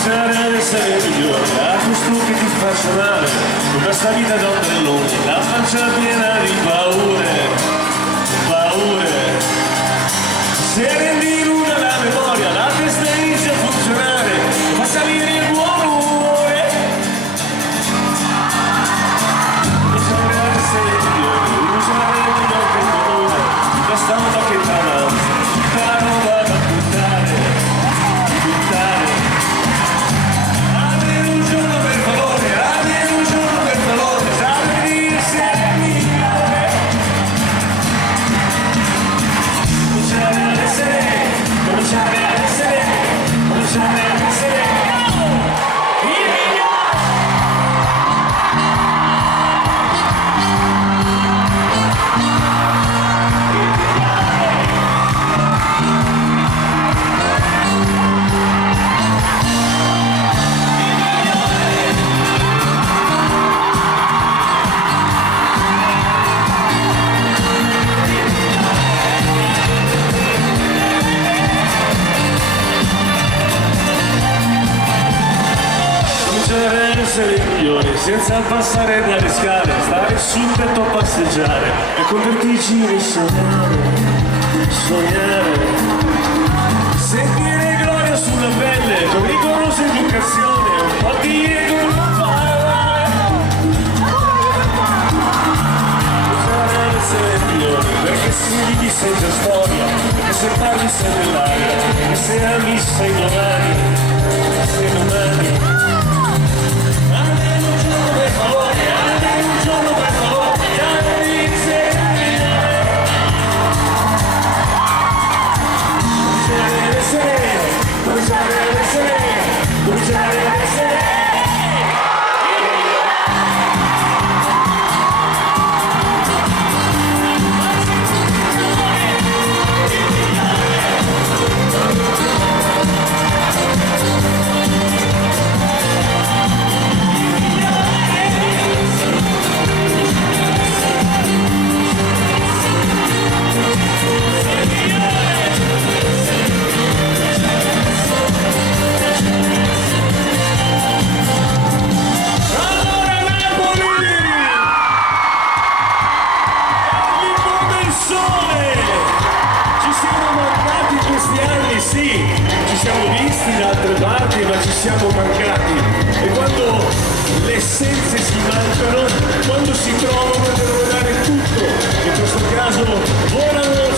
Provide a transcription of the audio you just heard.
cominciare ad essere migliore, a questo che ti faccio male, con questa vita d'ombrelloni, la faccia piena di paure, paure. Se rendi nuda la memoria, la testa inizia a funzionare, fa salire il buon umore. Cominciare ad essere migliore, usare un occhio comune, questa moda che t'avanza, tutta la roba da buttare, buttare. Apri un giorno per favore, apri un giorno per favore, sappi di essere migliore. Cominciare ad essere, cominciare ad essere, cominciare ad essere il migliore. Cominciare ad essere migliori, senza passare dalle scale, stare sul tetto a passeggiare e con vertigini sognare, sognare. Sentire gloria sulla pelle, con rigorosa educazione, un po' di ego non parlare. Cominciare ad essere migliori, perché se vivi sei già storia, che se parli sei nell'aria, che se ami sei domani, sei domani. Sì, ci siamo visti da altre parti, ma ci siamo mancati. E quando le essenze si mancano, quando si trovano devono dare tutto. In questo caso volano